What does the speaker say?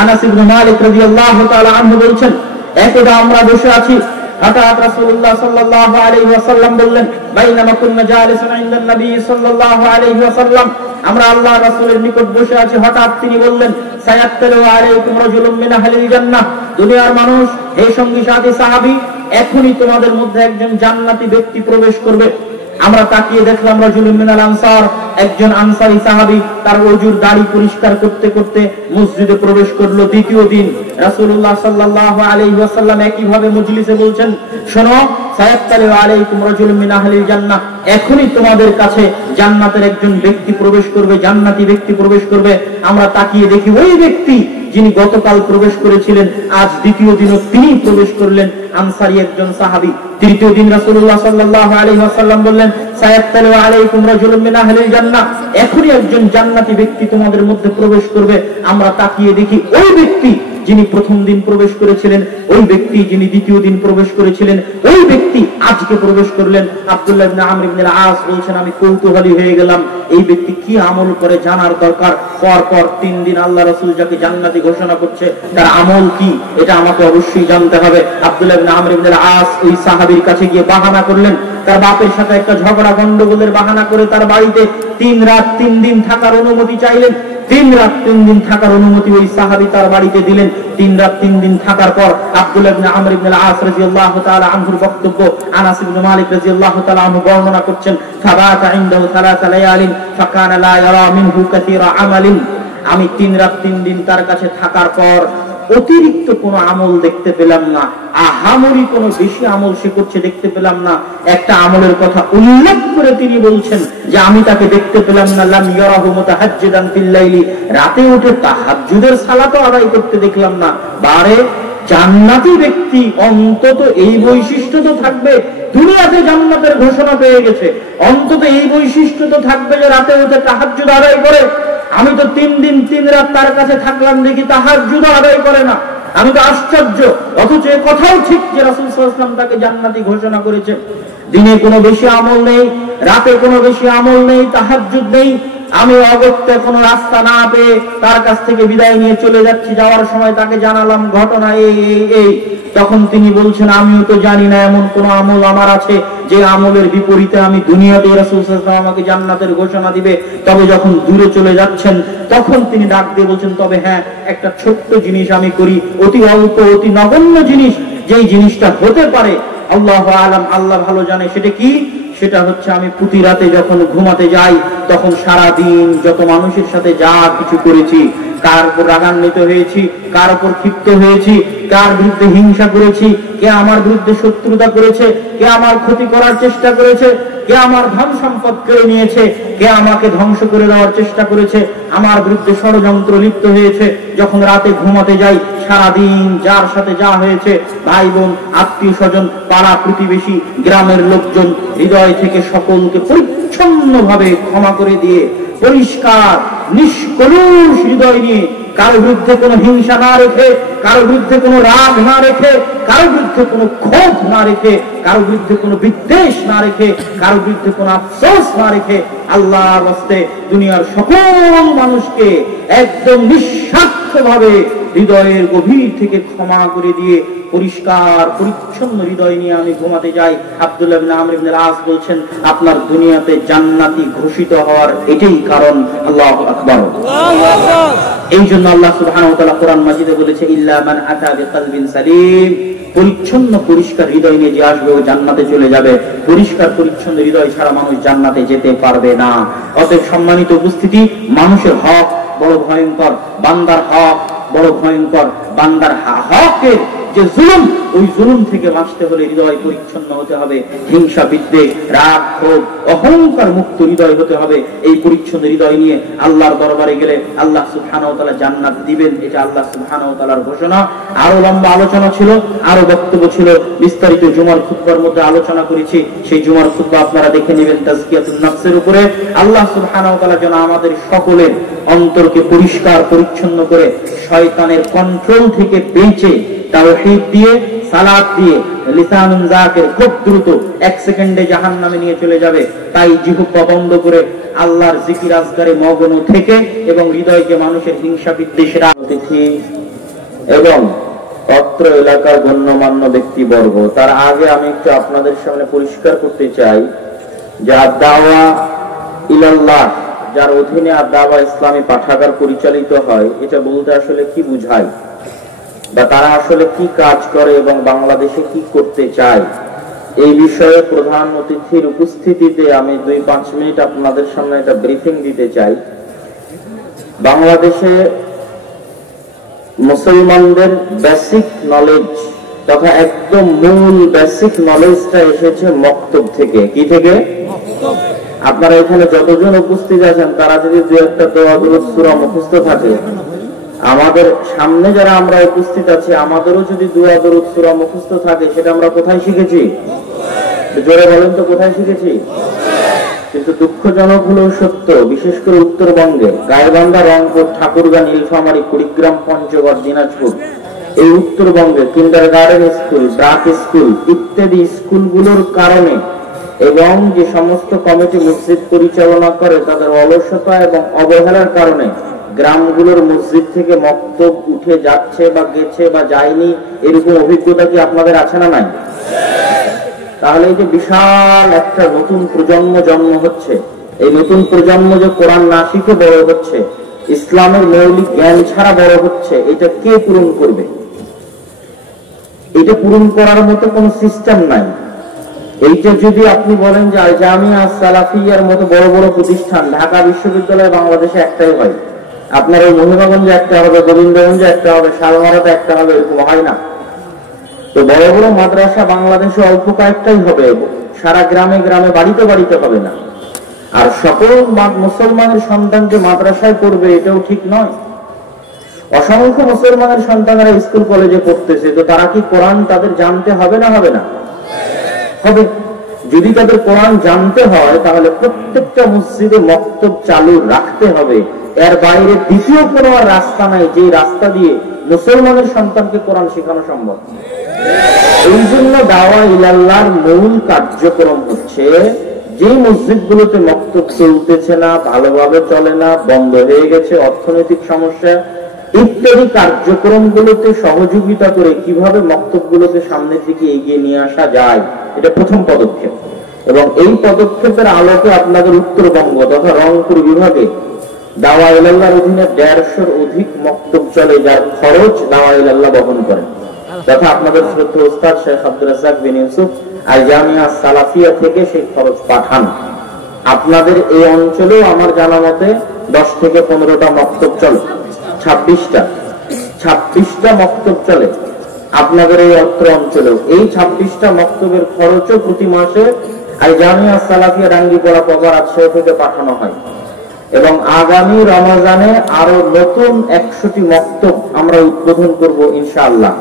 আনাস ইবনে মালিক রাদিয়াল্লাহু তাআলা আনহু বলছেন, একদা আমরা বসে আছি, হঠাৎ রাসূলুল্লাহ সাল্লাল্লাহু আলাইহি ওয়াসাল্লাম বললেন, বাইনামা কুন্না জালিসুন ইনদান নবী সাল্লাল্লাহু আলাইহি ওয়াসাল্লাম, আমরা আল্লাহর রাসূলের নিকট বসে আছি, হঠাৎ তিনি বললেন, সায়াত্তালু আলাইকুম রাজুলুম মিন আহলিল জান্নাহ, দুনিয়ার মানুষ, হে সঙ্গী সাথী সাহাবী, এখনই তোমাদের মধ্যে একজন জান্নাতি ব্যক্তি প্রবেশ করবে। আমরা তাকিয়ে দেখলাম রাজুলুম মিনাল আনসার, একজন আনসারী সাহাবী তার ওযুর দাড়ি পরিষ্কার করতে করতে মসজিদে প্রবেশ করলো। দ্বিতীয় দিন রাসূলুল্লাহ সাল্লাল্লাহু আলাইহি ওয়াসাল্লাম একই ভাবে মজলিসে বলছেন, শোনো, সায়াত্তালু আলাইকুম রাজুলুম মিন আহলিল জান্নাহ, এখনই তোমাদের কাছে জান্নাতের একজন ব্যক্তি প্রবেশ করবে, জান্নাতি ব্যক্তি প্রবেশ করবে। আমরা তাকিয়ে দেখি ওই ব্যক্তি যিনি গতকাল প্রবেশ করেছিলেন, আজ দ্বিতীয় দিনও তিনি প্রবেশ করলেন, আনসারী একজন সাহাবী। তৃতীয় দিন রাসূলুল্লাহ সাল্লাল্লাহু আলাইহি ওয়াসাল্লাম বললেন, সায়াত্তালু আলাইকুম রাজুলুম মিন আহলিল জান্নাহ, এখনই একজন জান্নাতি ব্যক্তি তোমাদের মধ্যে প্রবেশ করবে। আমরা তাকিয়ে দেখি ওই ব্যক্তি যিনি প্রথম দিন প্রবেশ করেছিলেন, ওই ব্যক্তি যিনি দ্বিতীয় দিন প্রবেশ করেছিলেন, ওই ব্যক্তি আজকে প্রবেশ করলেন। আব্দুল্লাহ ইবনে আমর ইবনে আল-আস বলছেন, আমি কৌতূহলী হয়ে গেলাম, এই ব্যক্তি কি আমল করে জানার দরকার। পর 3 দিন আল্লাহ রাসূল যাকে জান্নাতি ঘোষণা করছে, তার আমল কি, এটা আমাকে অবশ্যই জানতে হবে। আব্দুল্লাহ ইবনে আমর ইবনে আল-আস ওই সাহাবীর কাছে গিয়ে বাহানা করলেন, তার বাপের সাথে একটা ঝগড়া গন্ডগোলের বাহানা করে তার বাড়িতে 3 রাত 3 দিন থাকার অনুমতি চাইলেন। 3 রাত 3 দিন থাকার অনুমতি ওই সাহাবী তার বাড়িতে দিলেন। 3 রাত 3 দিন থাকার পর আব্দুল্লাহ ইবনে আমর ইবনে আল-আস রাদিয়াল্লাহু তাআলা আনহুর বক্তব্য আনাস ইবনে মালিক রাদিয়াল্লাহু তাআলা আনহু বর্ণনা করছেন, ফাবাতা ইনদাহু 3 লায়ালিন ফাকানা লা ইয়ারা মিনহু কাসীরা আমালিন, আমি 3 রাত 3 দিন তার কাছে থাকার পর অতিরিক্ত কোনো আমল দেখতে পেলাম না, আহামরি কোনো বেশি আমল সে করছে দেখতে পেলাম না। একটা আমলের কথা উল্লেখ করে তিনি বলছেন যে আমি তাকে দেখতে পেলাম না, লাম ইয়ারাহু মুতাহাজ্জিদান ফিল লাইলি, রাতে উঠে তাহাজ্জুদের সালাতও আদায় করতে দেখলাম না। বারে জান্নাতি ব্যক্তি অন্তত এই বৈশিষ্ট্য তো থাকবে, দুনিয়াতে জান্নাতের ঘোষণা পেয়ে গেছে, অন্তত এই বৈশিষ্ট্য তো থাকবে যে রাতে উঠে তাহাজ্জুদ আদায় করে। আমি তো 3 দিন 3 রাত তার কাছে থাকলাম, দেখি তাহাজ্জুদ আদায় করে না। আমি তো আশ্চর্য, অথচ এই কথাও ঠিক যে রাসূল সাল্লাল্লাহু আলাইহি ওয়াসাল্লাম তাকে জান্নাতি ঘোষণা করেছে। দিনে কোনো বেশি আমল নেই, রাতে কোনো বেশি আমল নেই, তাহাজ্জুদ নেই। আমি অগত্যা কোনো রাস্তা না পেয়ে তার কাছ থেকে বিদায় নিয়ে চলে যাচ্ছি, যাওয়ার সময় তাকে জানালাম ঘটনা এই। তখন তিনি বলছেন, আমিও তো জানি না এমন কোন আমল আমার আছে যে আমলের বিপরীতে আমি দুনিয়াতে রাসূল সাল্লাল্লাহু আলাইহি ওয়াসাল্লাম আমাকে জান্নাতের ঘোষণা দিবে। তবে যখন দূরে চলে যাচ্ছেন তখন তিনি ডাক দিয়ে বলছেন, তবে হ্যাঁ, একটা ছোট্ট জিনিস আমি করি, অতি অল্প অতি নগণ্য জিনিস, যেই জিনিসটা হতে পারে আল্লাহু আলাম, আল্লাহ ভালো জানে সেটা কি। সেটা হচ্ছে আমি প্রতি রাতে যখন ঘুমাতে যাই তখন সারা দিন যত মানুষের সাথে যা কিছু করেছি, কার উপর রাগান্বিত হয়েছি, কার উপর ক্ষিপ্ত হয়েছি, কার বিরুদ্ধে হিংসা করেছি, কে আমার বিরুদ্ধে শত্রুতা করেছে, কে আমার ক্ষতি করার চেষ্টা করেছে, কে আমার ধন সম্পদ কেড়ে নিয়েছে, কে আমাকে ধ্বংস করে দেওয়ার চেষ্টা করেছে, আমার বিরুদ্ধে ষড়যন্ত্র লিপ্ত হয়েছে, যখন রাতে ঘুমাতে যাই সারাদিন যার সাথে যা হয়েছে, ভাই বোন আত্মীয় স্বজন পাড়া প্রতিবেশী গ্রামের লোকজন, হৃদয় থেকে সকলকে পরিচ্ছন্নভাবে ক্ষমা করে দিয়ে পরিষ্কার নিষ্কলুষ হৃদয় নিয়ে, কারো বিরুদ্ধে কোনো হিংসা না রেখে, কারো বিরুদ্ধে কোনো রাগ না রেখে, কারো বিরুদ্ধে কোনো ক্ষোভ না রেখে, কারো বিরুদ্ধে কোনো বিদ্বেষ না রেখে, কারো বিরুদ্ধে কোনো আফসোস না রেখে আল্লাহর রাস্তে দুনিয়ার সকল মানুষকে একদম নিঃস্বার্থভাবে হৃদয়ের গভীর থেকে ক্ষমা করে দিয়ে পরিষ্কার পরিচ্ছন্ন হৃদয় নিয়ে আমি ঘুমাতে যাই। আব্দুল্লাহ ইবনে আমর ইবনে আল-আস বলছেন, আপনার দুনিয়াতে জান্নাতি ঘোষিত হওয়ার এটাই কারণ। আল্লাহু আকবার। এই জন্য আল্লাহ সুবহানাহু ওয়া তাআলা কোরআন মাজিদে বলেছে, ইল্লা মান আতা বিকলবিন সালিম, পরিচ্ছন্ন পরিষ্কার হৃদয় নিয়ে যে আসবে ও জান্নাতে চলে যাবে। পরিষ্কার পরিচ্ছন্ন হৃদয় ছাড়া মানুষ জান্নাতে যেতে পারবে না। অতএব সম্মানিত উপস্থিতি, মানুষের হক বড় ভয়ঙ্কর, বান্দার হক বড় ভয়ঙ্কর। বান্দার হকের যে জুলুম, ওই জুলুম থেকে বাঁচতে হলে হৃদয় পরিচ্ছন্ন হতে হবে, হিংসা বিদ্বেষ রাগ ক্ষোভ অহংকার মুক্ত হৃদয় হতে হবে। এই পরিচ্ছন্ন হৃদয় নিয়ে আল্লাহর দরবারে গেলে আল্লাহ সুবহানাহু ওয়া তাআলা জান্নাত দিবেন, এটা আল্লাহ সুবহানাহু ওয়া তাআলার ঘোষণা। আরো লম্বা আলোচনা ছিল, আরো বক্তব্য ছিল, বিস্তারিত জুমার খুতবার মধ্যে আলোচনা করেছি, সেই জুমার খুতবা আপনারা দেখে নেবেন তাজকিয়াতুন নফসের উপরে। আল্লাহ সুবহানাহু ওয়া তাআলা যেন আমাদের সকলের অন্তরকে পরিষ্কার পরিচ্ছন্ন করে শয়তানের কন্ট্রোল থেকে বেঁচে তাওহীদ দিয়ে সালাত দিয়ে লিসানুন যাকির খুব দ্রুত 1 সেকেন্ডে জাহান্নামে নিয়ে চলে যাবে। তাই জিহ্বা বন্ধ করে আল্লাহর জিকির আজকারে মগ্ন থেকে এবং হৃদয়কে মানুষের হিংসা বিদ্বেষের অতিথি এবং অত্র এলাকার গণ্যমান্য ব্যক্তিবর্গ, তার আগে আমি একটু আপনাদের সামনে পরিষ্কার করতে চাই যে দাওয়া ইলাল্লাহ, যার অধীনে দাওয়া ইসলামী পাঠাগার পরিচালিত হয়, এটা বলতে আসলে কি বুঝায় বা তারা আসলে কি কাজ করে এবং বাংলাদেশে কি করতে চায়, এই বিষয়ে প্রধান অতিথির উপস্থিতিতে আমি 2-5 মিনিট আপনাদের সামনে একটা ব্রিফিং দিতে চাই। বাংলাদেশে মুসলমানদের বেসিক নলেজ তথা একদম মূল বেসিক নলেজটা এসেছে মক্তব থেকে। কি থেকে? আপনারা এখানে যতজন উপস্থিত আছেন তারা যদি দু একটা দোয়া দুরূদ সূরা মুখস্থ থাকে, আমাদের সামনে যারা আমরা উপস্থিত আছি আমাদেরও যদি দোয়া দুরূদ সূরা মুখস্থ থাকে, সেটা আমরা কোথায় শিখেছি? জোরে বলেন তো, কোথায় শিখেছি? কিন্তু দুঃখজনক হলেও সত্য, বিশেষ করে উত্তরবঙ্গে গাইবান্ধা, রংপুর, ঠাকুরগাঁ, নীলফামারী, কুড়িগ্রাম, পঞ্চগড়, দিনাজপুর, এই উত্তরবঙ্গে কিন্ডারগার্টেন স্কুল, ব্রাক স্কুল ইত্যাদি স্কুলগুলোর কারণে এবং যে সমস্ত কমিটি মসজিদ পরিচালনা করে তাদের অলসতা এবং অবহেলার কারণে গ্রামগুলোর মসজিদ থেকে মক্তব উঠে যাচ্ছে বা গেছে বা যায়নি, এরকম অভিজ্ঞতা কি আপনাদের আছে না নাই? তাহলে এই যে বিশাল একটা নতুন প্রজন্ম জন্ম হচ্ছে, এই নতুন প্রজন্ম যে কোরআন না শিখে বড় হচ্ছে, ইসলামের মৌলিক জ্ঞান ছাড়া বড় হচ্ছে, এটা কে পূরণ করবে? এটা পূরণ করার মতো কোন সিস্টেম নাই। এইটা যদি আপনি বলেন যে জামিয়া সালাফিয়ার মতো বড় বড় প্রতিষ্ঠান, ঢাকা বিশ্ববিদ্যালয় বাংলাদেশে একটাই হয়, আপনার ওই মহিমাগঞ্জে একটা হবে, গোবিন্দগঞ্জে একটা হবে, শালমারাতে একটা হবে, এরকম হয় না। তো বড় বড় মাদ্রাসা বাংলাদেশে অল্প কয়েকটাই হবে, সারা গ্রামে গ্রামে বাড়িতে বাড়িতে হবে না। আর সকল মুসলমানের সন্তানকে মাদ্রাসায় পড়বে এটাও ঠিক নয়। অসংখ্য মুসলমানের সন্তানেরা স্কুল কলেজে পড়তেছে, তো তারা কি কোরআন তাদের জানতে হবে না হবে না? হবে। যদি তাদের কোরআন জানতে হয় তাহলে প্রত্যেকটা মসজিদে মক্তব চালু রাখতে হবে। এর বাইরে দ্বিতীয় কোনো আর রাস্তা নাই যে রাস্তা দিয়ে মুসলমানের সন্তানকে কোরআন শেখানো সম্ভব। এই জন্য দাওয়া ইলাল্লাহর মূল কার্যক্রম হচ্ছে, যে মসজিদগুলোতে মক্তব চলতেছে না, ভালোভাবে চলে না, বন্ধ হয়ে গেছে, অর্থনৈতিক সমস্যা ইত্যাদি কার্যক্রমগুলোতে সহযোগিতা করে কিভাবে মক্তবগুলোকে সামনের দিকে এগিয়ে নিয়ে আসা যায়, এটা প্রথম পদক্ষেপ। এবং এই পদক্ষেপের আলোকে আপনাদের উত্তরবঙ্গ তথা রংপুর বিভাগে দাওয়া ইলাল্লাহর অধীনে 150-র অধিক মক্তব চলে, যার খরচ দাওয়া ইলাল্লাহ বহন করেন। তথা আপনাদের শ্রদ্ধেয় ওস্তাদ শেখ আব্দুর রাজ্জাক বিন ইউসুফ আল জামিয়া সালাফিয়া থেকে সেই খরচ পাঠান। আপনাদের এই অঞ্চলেও আমার জানা মতে 10 থেকে 15টা মক্তব চলে, 26টা মক্তব চলে আপনাদের এই অত্র অঞ্চলেও। এই 26টা মক্তবের খরচও প্রতি মাসে আল জামিয়া সালাফিয়া রাঙ্গিপাড়া পবা রাজশাহী থেকে পাঠানো হয়। এবং আগামী রমজানে আরো নতুন 100টি মক্তব আমরা উদ্বোধন করব ইনশাআল্লাহ।